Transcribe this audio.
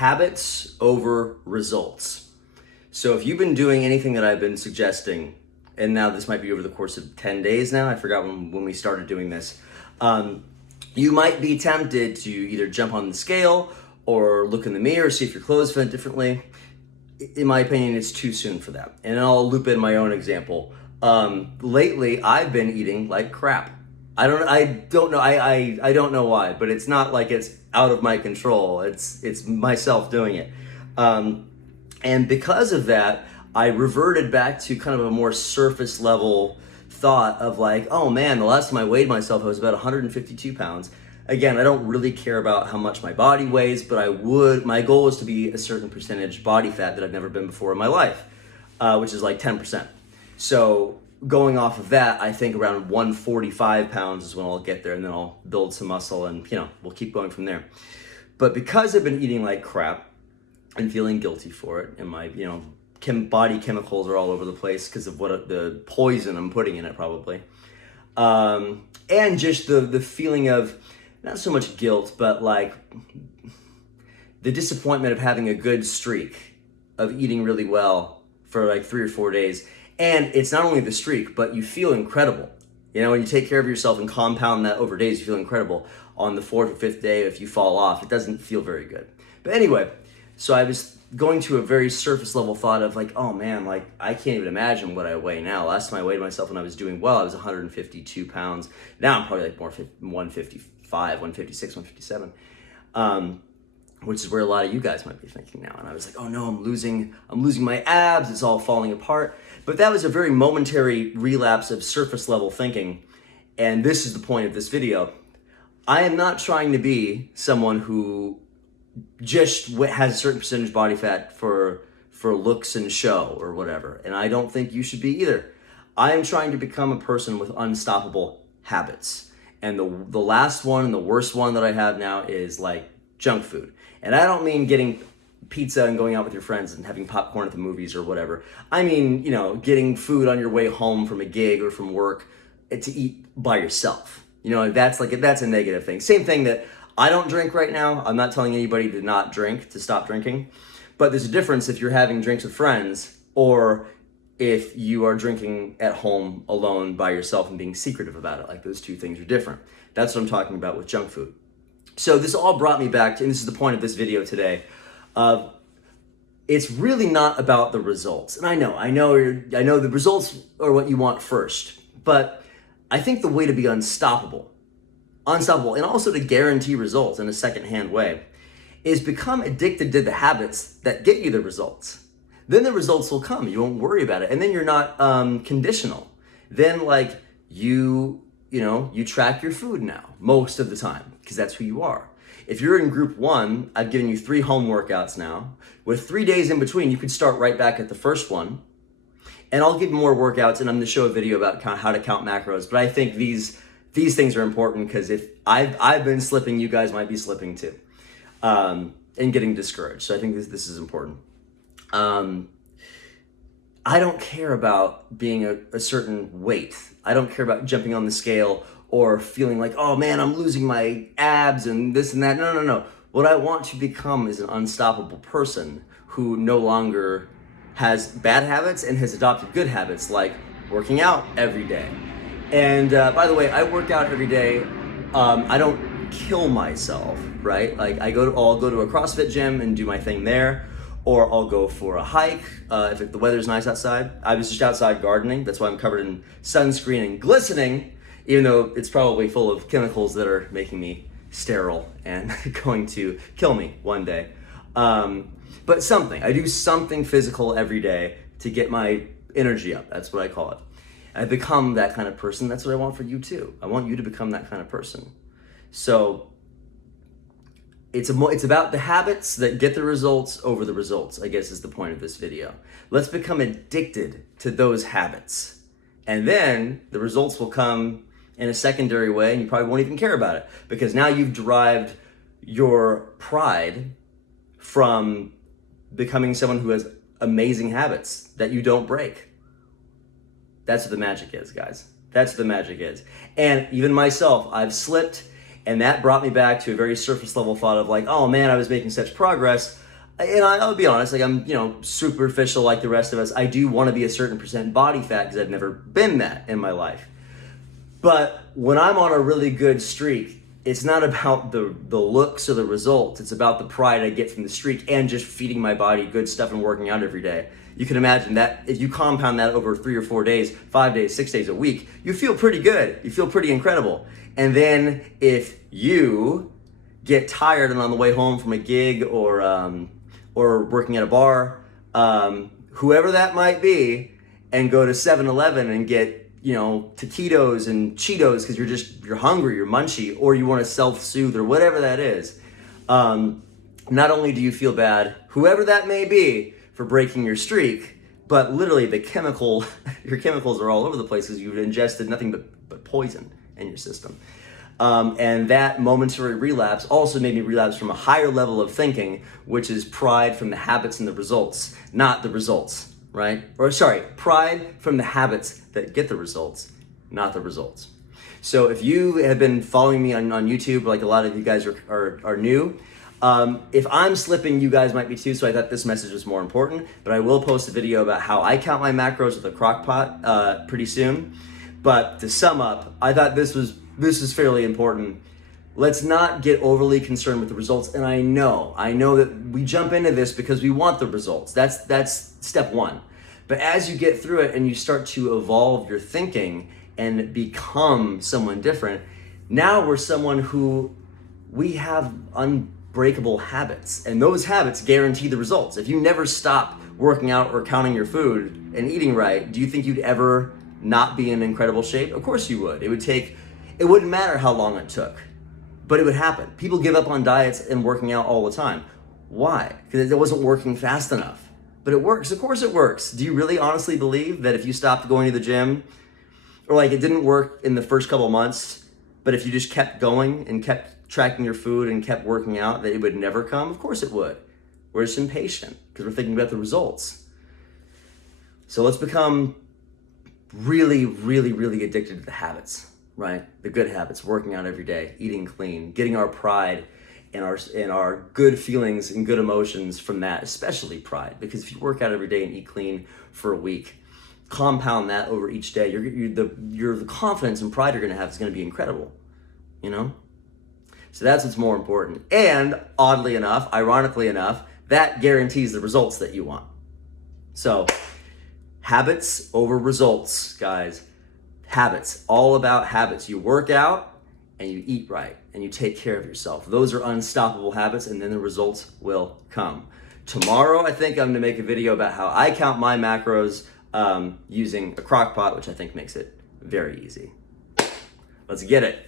habits over results. So if you've been doing anything that I've been suggesting, and now this might be over the course of 10 days now, I forgot when we started doing this, you might be tempted to either jump on the scale or look in the mirror, see if your clothes fit differently. In my opinion, it's too soon for that. And I'll loop in my own example. Lately, I've been eating like crap. I don't know why, but it's not like it's out of my control. It's myself doing it. And because of that, I reverted back to kind of a more surface level thought of like, oh man, the last time I weighed myself, I was about 152 pounds. Again, I don't really care about how much my body weighs, but my goal is to be a certain percentage body fat that I've never been before in my life, which is like 10%. So going off of that, I think around 145 pounds is when I'll get there, and then I'll build some muscle, and we'll keep going from there. But because I've been eating like crap and feeling guilty for it, and my body chemicals are all over the place because of the poison I'm putting in it probably, and just the feeling of not so much guilt, but like the disappointment of having a good streak of eating really well for like 3 or 4 days. And it's not only the streak, but you feel incredible. When you take care of yourself and compound that over days, you feel incredible. On the 4th or 5th day, if you fall off, it doesn't feel very good. But anyway, so I was going to a very surface level thought of like, oh man, like I can't even imagine what I weigh now. Last time I weighed myself when I was doing well, I was 152 pounds. Now I'm probably like more 155, 156, 157. Which is where a lot of you guys might be thinking now. And I was like, oh no, I'm losing my abs, it's all falling apart. But that was a very momentary relapse of surface level thinking. And this is the point of this video. I am not trying to be someone who just has a certain percentage body fat for looks and show or whatever. And I don't think you should be either. I am trying to become a person with unstoppable habits. And the last one and the worst one that I have now is like junk food. And I don't mean getting pizza and going out with your friends and having popcorn at the movies or whatever. I mean, getting food on your way home from a gig or from work to eat by yourself. That's a negative thing. Same thing that I don't drink right now. I'm not telling anybody to not drink, to stop drinking. But there's a difference if you're having drinks with friends or if you are drinking at home alone by yourself and being secretive about it. Like those two things are different. That's what I'm talking about with junk food. So this all brought me back to, and this is the point of this video today, it's really not about the results. And I know the results are what you want first, but I think the way to be unstoppable, and also to guarantee results in a second-hand way, is become addicted to the habits that get you the results. Then the results will come. You won't worry about it. And then you're not conditional. Then like you track your food now most of the time because that's who you are. If you're in group 1, I've given you 3 home workouts now. With 3 days in between, you could start right back at the first one. And I'll give more workouts, and I'm going to show a video about how to count macros. But I think these things are important because if I've been slipping, you guys might be slipping too, and getting discouraged. So I think this is important. I don't care about being a certain weight. I don't care about jumping on the scale or feeling like, oh man, I'm losing my abs and this and that. No. What I want to become is an unstoppable person who no longer has bad habits and has adopted good habits like working out every day. And by the way, I work out every day. I don't kill myself, right? Like I'll go to a CrossFit gym and do my thing there. Or I'll go for a hike if the weather's nice outside. I was just outside gardening. That's why I'm covered in sunscreen and glistening, even though it's probably full of chemicals that are making me sterile and going to kill me one day. But I do something physical every day to get my energy up. That's what I call it. I become that kind of person. That's what I want for you too. I want you to become that kind of person. So it's about the habits that get the results over the results, I guess is the point of this video. Let's become addicted to those habits. And then the results will come in a secondary way and you probably won't even care about it because now you've derived your pride from becoming someone who has amazing habits that you don't break. That's what the magic is, guys. That's what the magic is. And even myself, I've slipped. And that brought me back to a very surface level thought of like, oh man, I was making such progress. and I'll be honest, like I'm, superficial like the rest of us. I do want to be a certain percent body fat because I've never been that in my life. But when I'm on a really good streak, it's not about the looks or the results. It's about the pride I get from the streak and just feeding my body good stuff and working out every day. You can imagine that if you compound that over 3 or 4 days, 5 days, 6 days a week, you feel pretty good. You feel pretty incredible. And then if you get tired and on the way home from a gig or working at a bar, whoever that might be, and go to 7-Eleven and get taquitos and Cheetos because you're hungry, you're munchy, or you want to self-soothe or whatever that is. Not only do you feel bad, whoever that may be, for breaking your streak, but literally your chemicals are all over the place because you've ingested nothing but poison in your system. And that momentary relapse also made me relapse from a higher level of thinking, which is pride from the habits and the results, not the results, right? Or sorry, pride from the habits that get the results, not the results. So if you have been following me on YouTube, like a lot of you guys are new, if I'm slipping, you guys might be too, so I thought this message was more important, but I will post a video about how I count my macros with a crock pot pretty soon. But to sum up, I thought this is fairly important. Let's not get overly concerned with the results. And I know that we jump into this because we want the results. That's step one. But as you get through it and you start to evolve your thinking and become someone different, now we're someone who we have unbreakable habits. And those habits guarantee the results. If you never stop working out or counting your food and eating right, do you think you'd ever not be in incredible shape? Of course you would. It wouldn't matter how long it took, but it would happen. People give up on diets and working out all the time. Why? Because it wasn't working fast enough. But it works. Of course it works. Do you really honestly believe that if you stopped going to the gym, or like it didn't work in the first couple months, but if you just kept going and kept tracking your food and kept working out, that it would never come? Of course it would. We're just impatient because we're thinking about the results. So let's become really, really, really addicted to the habits, right? The good habits, working out every day, eating clean, getting our pride and our good feelings and good emotions from that, especially pride. Because if you work out every day and eat clean for a week, compound that over each day, the confidence and pride you're gonna have is gonna be incredible, So that's what's more important. And oddly enough, ironically enough, that guarantees the results that you want. So habits over results, guys. Habits, all about habits. You work out and you eat right and you take care of yourself. Those are unstoppable habits, and then the results will come. Tomorrow, I think I'm gonna make a video about how I count my macros using a crock pot, which I think makes it very easy. Let's get it.